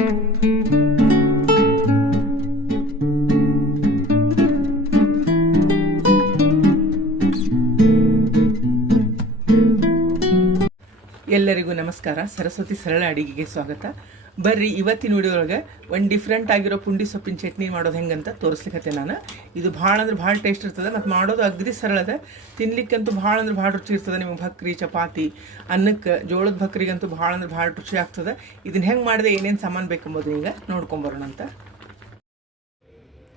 ಎಲ್ಲರಿಗೂ ನಮಸ್ಕಾರ. ಸರಸ್ವತಿ ಸರಳ ಅಡಿಗೆಗೆ ಸ್ವಾಗತ. ಬರ್ರಿ, ಇವತ್ತಿನ ವಿಡಿಯೋ ಒಳಗೆ ಒಂದು ಡಿಫ್ರೆಂಟ್ ಆಗಿರೋ ಪುಂಡಿ ಸೊಪ್ಪಿನ ಚಟ್ನಿ ಮಾಡೋದು ಹೆಂಗಂತ ತೋರಿಸ್ಲಿಕ್ಕೆ ನಾನು. ಇದು ಭಾಳ ಅಂದ್ರೆ ಭಾಳ ಟೇಸ್ಟ್ ಇರ್ತದೆ, ಮತ್ತು ಮಾಡೋದು ಅಗದಿ ಸರಳದ ತಿನ್ಲಿಕ್ಕಂತೂ ಭಾಳ ಅಂದ್ರೆ ಭಾಳ ರುಚಿ ಇರ್ತದೆ ನಿಮಗೆ ಭಕ್ರಿ, ಚಪಾತಿ ಅನ್ನಕ್ಕೆ ಜೋಳದ ಭಕ್ರಿಗಂತೂ ಭಾಳ ಅಂದ್ರೆ ಭಾಳ ರುಚಿ ಆಗ್ತದೆ. ಇದನ್ನ ಹೆಂಗೆ ಮಾಡಿದೆ ಏನೇನು ಸಾಮಾನು ಬೇಕೆಂಬುದು ಈಗ ನೋಡ್ಕೊಂಬರೋಣ ಅಂತ.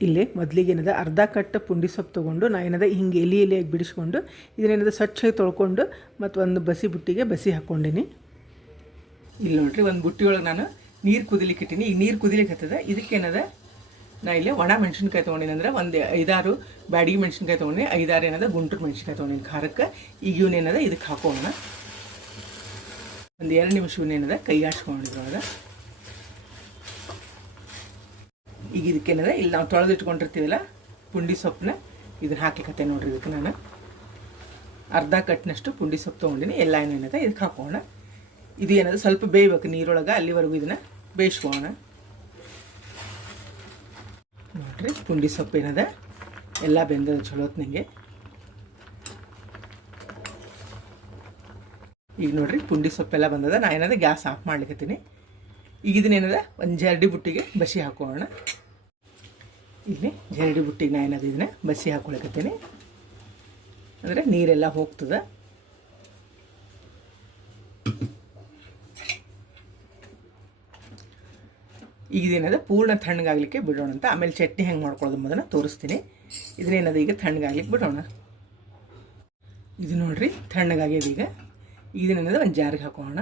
ಇಲ್ಲಿ ಮೊದಲಿಗೆ ಏನದ, ಅರ್ಧ ಕಟ್ಟ ಪುಂಡಿ ಸೊಪ್ಪು ತೊಗೊಂಡು ನಾ ಏನದ, ಹಿಂಗೆ ಎಲೆ ಎಲೆಯಾಗಿ ಬಿಡಿಸ್ಕೊಂಡು ಇದನ್ನೇನದ ಸ್ವಚ್ಛಾಗಿ ತೊಳ್ಕೊಂಡು ಮತ್ತು ಒಂದು ಬಸಿ ಬುಟ್ಟಿಗೆ ಬಸಿ ಹಾಕ್ಕೊಂಡಿನಿ. ಇಲ್ಲಿ ನೋಡ್ರಿ, ಒಂದು ಬುಟ್ಟಿ ಒಳಗೆ ನಾನು ನೀರು ಕುದಿಲಿಕ್ಕೆ ಇಟ್ಟೀನಿ. ಈಗ ನೀರು ಕುದಿಲಿಕ್ಕೆ ಹತ್ತದ. ಇದಕ್ಕೇನದ? ನಾ ಇಲ್ಲಿ ಒಣ ಮೆಣಸಿನ್ಕಾಯಿ ತೊಗೊಂಡಿನಿ ಅಂದ್ರೆ ಒಂದು ಐದಾರು ಬ್ಯಾಡಿಗೆ ಮೆಣಸಿನ್ಕಾಯಿ ತೊಗೊಂಡೆ ಐದಾರು ಏನದ ಗುಂಟೂರು ಮೆಣಸಿನ್ಕಾಯಿ ತೊಗೊಂಡಿನಿ. ಖಾರಕ್ಕೆ ಈಗ ಇವನೇನದ ಇದಕ್ಕೆ ಹಾಕೋಣ. ಒಂದು ಎರಡು ನಿಮಿಷ ಇವನೇನದ ಕೈ ಆಡ್ಸ್ಕೊಂಡಿದ್ರೊಳಗೆ ಈಗ ಇದಕ್ಕೇನದ ಇಲ್ಲಿ ನಾವು ತೊಳೆದಿಟ್ಕೊಂಡಿರ್ತೀವಲ್ಲ, ಪುಂಡಿ ಸೊಪ್ಪನ್ನ ಇದನ್ನ ಹಾಕ್ಲಿಕ್ಕತ್ತೆ ನೋಡ್ರಿ ಇದಕ್ಕೆ ನಾನು. ಅರ್ಧ ಕಟ್ನಷ್ಟು ಪುಂಡಿ ಸೊಪ್ಪು ತೊಗೊಂಡಿನಿ. ಎಲ್ಲ ಏನೇನದ ಇದಕ್ಕೆ ಹಾಕೋಣ. ಇದು ಏನದ ಸ್ವಲ್ಪ ಬೇಯ್ಬೇಕು ನೀರೊಳಗೆ, ಅಲ್ಲಿವರೆಗೂ ಇದನ್ನ ಬೇಯಿಸ್ಕೋಣ ನೋಡ್ರಿ, ಪುಂಡಿ ಸೊಪ್ಪು ಏನದ? ಎಲ್ಲ ಬೆಂದದ ಚಲೋತ್ನಂಗೆ ಈಗ ನೋಡ್ರಿ, ಪುಂಡಿ ಸೊಪ್ಪೆಲ್ಲ ಬಂದದ. ನಾ ಏನದ, ಗ್ಯಾಸ್ ಆಫ್ ಮಾಡ್ಲಿಕ್ಕತ್ತೀನಿ ಈಗ ಇದನ್ನೇನದ ಒಂದು ಜರಡಿ ಬುಟ್ಟಿಗೆ ಬಸಿ ಹಾಕೋಣ ಇಲ್ಲಿ ಜರಡಿ ಬುಟ್ಟಿಗೆ ನಾ ಏನದ, ಇದನ್ನ ಬಸಿ ಹಾಕೊಳಕತ್ತೀನಿ ಅಂದರೆ ನೀರೆಲ್ಲ ಹೋಗ್ತದೆ. ಈಗ ಇದೇನದ ಪೂರ್ಣ ತಣ್ಣಗಾಗಲಿಕ್ಕೆ ಬಿಡೋಣ ಅಂತ. ಆಮೇಲೆ ಚಟ್ನಿ ಹೆಂಗೆ ಮಾಡ್ಕೊಳ್ಳೋದು ಅನ್ನೋದನ್ನು ತೋರಿಸ್ತೀನಿ. ಇದನ್ನೇನದು ಈಗ? ತಣ್ಣಗಾಗ್ಲಿಕ್ಕೆ ಬಿಡೋಣ. ಇದು ನೋಡ್ರಿ ತಣ್ಣಗಾಗ್ಯದ ಈಗ. ಇದನ್ನೇನದ ಒಂದು ಜಾರಿಗೆ ಹಾಕೋಣ.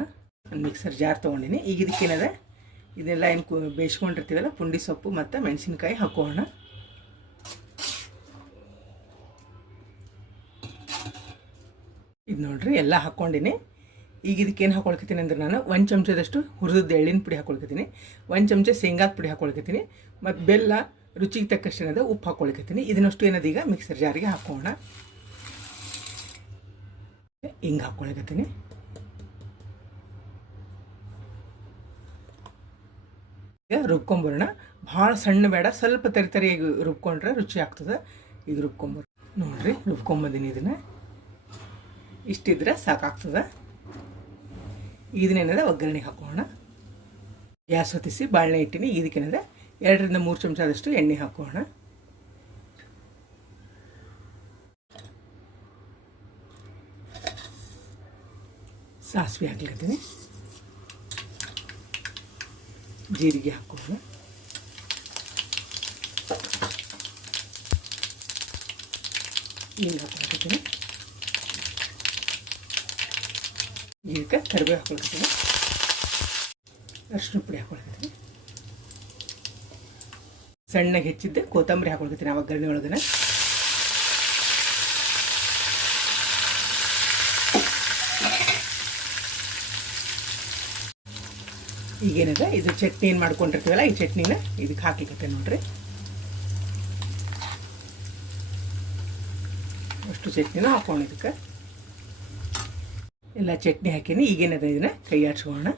ಒಂದು ಮಿಕ್ಸರ್ ಜಾರ್ ತೊಗೊಂಡಿನಿ. ಈಗ ಇದಕ್ಕೇನದ ಇದೆಲ್ಲ ಏನು ಕು ಬೇಯಿಸ್ಕೊಂಡಿರ್ತೀವಲ್ಲ, ಪುಂಡಿ ಸೊಪ್ಪು ಮತ್ತು ಮೆಣಸಿನ್ಕಾಯಿ ಹಾಕೋಣ. ಇದು ನೋಡ್ರಿ, ಎಲ್ಲ ಹಾಕ್ಕೊಂಡಿನಿ ಈಗ ಇದಕ್ಕೆ ಏನು ಹಾಕೊಳ್ಕತ್ತೀನಿ ಅಂದ್ರೆ ನಾನು ಒಂದು ಚಮಚದಷ್ಟು ಹುರಿದದ್ದು ಎಳ್ಳಿನ ಪುಡಿ ಹಾಕೊಳ್ಕತ್ತೀನಿ. ಒಂದು ಚಮಚ ಶೇಂಗಾದ ಪುಡಿ ಹಾಕೊಳ್ಕತ್ತೀನಿ. ಮತ್ತು ಬೆಲ್ಲ, ರುಚಿಗೆ ತಕ್ಕಷ್ಟು ಏನದ ಉಪ್ಪು ಹಾಕೊಳ್ಕತ್ತೀನಿ. ಇದನ್ನಷ್ಟು ಏನದ ಈಗ ಮಿಕ್ಸರ್ ಜಾರಿಗೆ ಹಾಕೋಣ. ಹಿಂಗೆ ಹಾಕ್ಕೊಳಕತ್ತೀನಿ ಈಗ ರುಬ್ಕೊಂಬರೋಣ. ಭಾಳ ಸಣ್ಣ ಬೇಡ, ಸ್ವಲ್ಪ ತರಿ ತರಿಯಾಗಿ ರುಬ್ಕೊಂಡ್ರೆ ರುಚಿ ಆಗ್ತದೆ. ಈಗ ರುಬ್ಕೊಂಬರ್ ನೋಡ್ರಿ, ರುಬ್ಕೊಂಬಂದಿನಿ ಇದನ್ನು. ಇಷ್ಟಿದ್ರೆ ಸಾಕಾಗ್ತದೆ. ಇದನ್ನೇನದ ಒಗ್ಗರಣೆ ಹಾಕೋಣ. ಗ್ಯಾಸ್ ಹೊತ್ತಿಸಿ ಬಾಳೆಣ್ಣೆ ಇಟ್ಟಿನಿ ಇದಕ್ಕೇನದ ಎರಡರಿಂದ ಮೂರು ಚಮಚ ಆದಷ್ಟು ಎಣ್ಣೆ ಹಾಕೋಣ. ಸಾಸಿವೆ ಹಾಕ್ಲಿದ್ದೀನಿ ಜೀರಿಗೆ ಹಾಕೋಣ. ಹಿಂಗೆ ಹಾಕೊಳ್ತೀನಿ ಈಗ ಕರಿಬೇವು ಹಾಕೊಳ್ತೀನಿ ಅರಿಶಿನ ಪುಡಿ ಹಾಕೊಳ್ತೀನಿ ಸಣ್ಣಗೆ ಹೆಚ್ಚಿದ್ದೆ ಕೊತ್ತಂಬರಿ ಹಾಕೊಳ್ತೀನಿ ಆ ಒಗ್ಗರಣೆ ಒಳಗನ. ಈಗೇನದ? ಇದು ಚಟ್ನಿ ಏನು ಮಾಡ್ಕೊಂಡಿರ್ತೀವಲ್ಲ, ಈ ಚಟ್ನಿನ ಇದಕ್ಕೆ ಹಾಕಿಕತ್ತೆ ನೋಡ್ರಿ. ಅಷ್ಟು ಚಟ್ನಿನ ಹಾಕೊಂಡು ಇದಕ್ಕೆ. ಎಲ್ಲ ಚಟ್ನಿ ಹಾಕೀನಿ ಈಗೇನದ ಇದನ್ನ ಕೈ ಆಡ್ಸ್ಕೊಳ್ಳೋಣ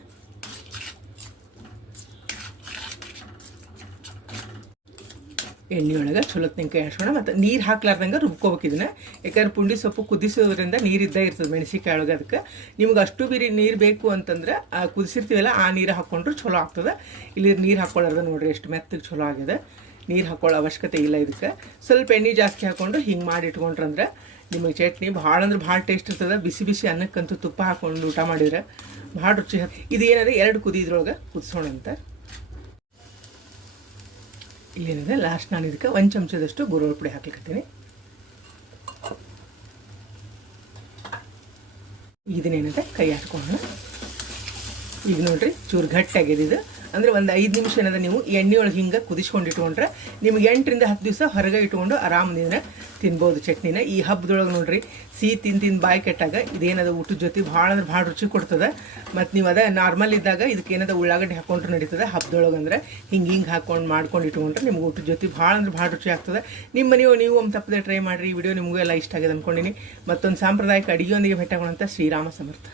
ಎಣ್ಣೆ ಒಳಗೆ ಚಲೋತ್ನಿಂಗ್ ಕೈ ಆಡ್ಸೋಣ ಮತ್ತು ನೀರು ಹಾಕ್ಲಾರ್ದಂಗೆ ರುಬ್ಕೋಬೇಕು ಇದನ್ನ. ಯಾಕಂದ್ರೆ ಪುಂಡಿ ಸೊಪ್ಪು ಕುದಿಸೋದ್ರಿಂದ ನೀರು ಇದ್ದೇ ಇರ್ತದೆ ಮೆಣಸಿನ್ಕಾಯಿ ಒಳಗೆ ಅದಕ್ಕೆ. ನಿಮ್ಗೆ ಅಷ್ಟು ಬಿರಿ ನೀರು ಬೇಕು ಅಂತಂದ್ರೆ, ಆ ಕುದಿಸಿರ್ತೀವಲ್ಲ, ಆ ನೀರು ಹಾಕ್ಕೊಂಡ್ರೆ ಚಲೋ ಆಗ್ತದೆ. ಇಲ್ಲಿ ನೀರು ಹಾಕ್ಕೊಳ್ಳಾರ್ದ ನೋಡ್ರಿ ಎಷ್ಟು ಮೆತ್ತಗೆ ಚಲೋ ಆಗಿದೆ ನೀರು ಹಾಕೊಳ್ಳೋ ಅವಶ್ಯಕತೆ ಇಲ್ಲ ಇದಕ್ಕೆ. ಸ್ವಲ್ಪ ಎಣ್ಣೆ ಜಾಸ್ತಿ ಹಾಕ್ಕೊಂಡು ಹಿಂಗೆ ಮಾಡಿ ಇಟ್ಕೊಂಡ್ರಂದ್ರೆ ನಿಮಗೆ ಚಟ್ನಿ ಭಾಳ ಅಂದ್ರೆ ಭಾಳ ಟೇಸ್ಟ್ ಇರ್ತದೆ. ಬಿಸಿ ಬಿಸಿ ಅನ್ನಕ್ಕಂತೂ ತುಪ್ಪ ಹಾಕೊಂಡು ಊಟ ಮಾಡಿದ್ರೆ ಭಾಳ ರುಚಿ ಇದು ಏನಾದ್ರೆ ಎರಡು ಕುದಿ ಇದ್ರೊಳಗೆ ಕುದಿಸೋಣ ಅಂತ ಇಲ್ಲೇನಿದೆ ಲಾಸ್ಟ್ ನಾನು ಇದಕ್ಕೆ ಒಂದು ಚಮಚದಷ್ಟು ಗುರೋಳ್ ಪುಡಿ ಹಾಕ್ಲಿಕ್ಕತ್ತೀನಿ ಇದನ್ನೇನಿದೆ ಕೈ ಹಾಕ್ಕೊಂಡು ಈಗ ನೋಡ್ರಿ, ಚೂರು ಗಟ್ಟಿಯಾಗಿದೆ ಇದು. ಅಂದರೆ ಒಂದು ಐದು ನಿಮಿಷ ಏನದ ನೀವು ಎಣ್ಣೆ ಒಳಗೆ ಹಿಂಗೆ ಕುದಿಸ್ಕೊಂಡು ಇಟ್ಕೊಂಡ್ರೆ ನಿಮ್ಗೆ ಎಂಟರಿಂದ ಹತ್ತು ದಿವಸ ಹೊರಗೆ ಇಟ್ಕೊಂಡು ಆರಾಮದಿಂದ ತಿನ್ಬೋದು ಚಟ್ನಿನ. ಈ ಹಬ್ಬದೊಳಗೆ ನೋಡ್ರಿ, ಸಿಹಿ ತಿಂದು ತಿಂದು ಬಾಯಿ ಕೆಟ್ಟಾಗ ಇದೇನದ ಊಟದ ಜೊತೆ ಭಾಳ ಅಂದ್ರೆ ಭಾಳ ರುಚಿ ಕೊಡ್ತದೆ. ಮತ್ತು ನೀವು ಅದ ನಾರ್ಮಲ್ ಇದ್ದಾಗ ಇದಕ್ಕೆ ಏನದ ಉಳ್ಳಾಗಡ್ಡಿ ಹಾಕೊಂಡ್ರೆ ನಡೀತದೆ. ಹಬ್ಬದೊಳಗೆ ಅಂದ್ರೆ ಹಿಂಗೆ ಹಿಂಗೆ ಹಾಕೊಂಡು ಮಾಡ್ಕೊಂಡು ಇಟ್ಕೊಂಡ್ರೆ ನಿಮ್ಗೆ ಊಟದ ಜೊತೆ ಭಾಳ ಅಂದ್ರೆ ಭಾಳ ರುಚಿ ಆಗ್ತದೆ. ನಿಮ್ಮ ನೀವು ನೀವು ಒಂದು ತಪ್ಪದೆ ಟ್ರೈ ಮಾಡಿರಿ. ಈ ವಿಡಿಯೋ ನಿಮಗೂ ಎಲ್ಲ ಇಷ್ಟ ಆಗಿದೆ ಅಂದ್ಕೊಂಡಿನಿ ಮತ್ತೊಂದು ಸಾಂಪ್ರದಾಯಿಕ ಅಡುಗೆಯೊಂದಿಗೆ ಭೇಟಿಯಾಗೋಣಂತ ಶ್ರೀರಾಮ ಸಮರ್ಥ.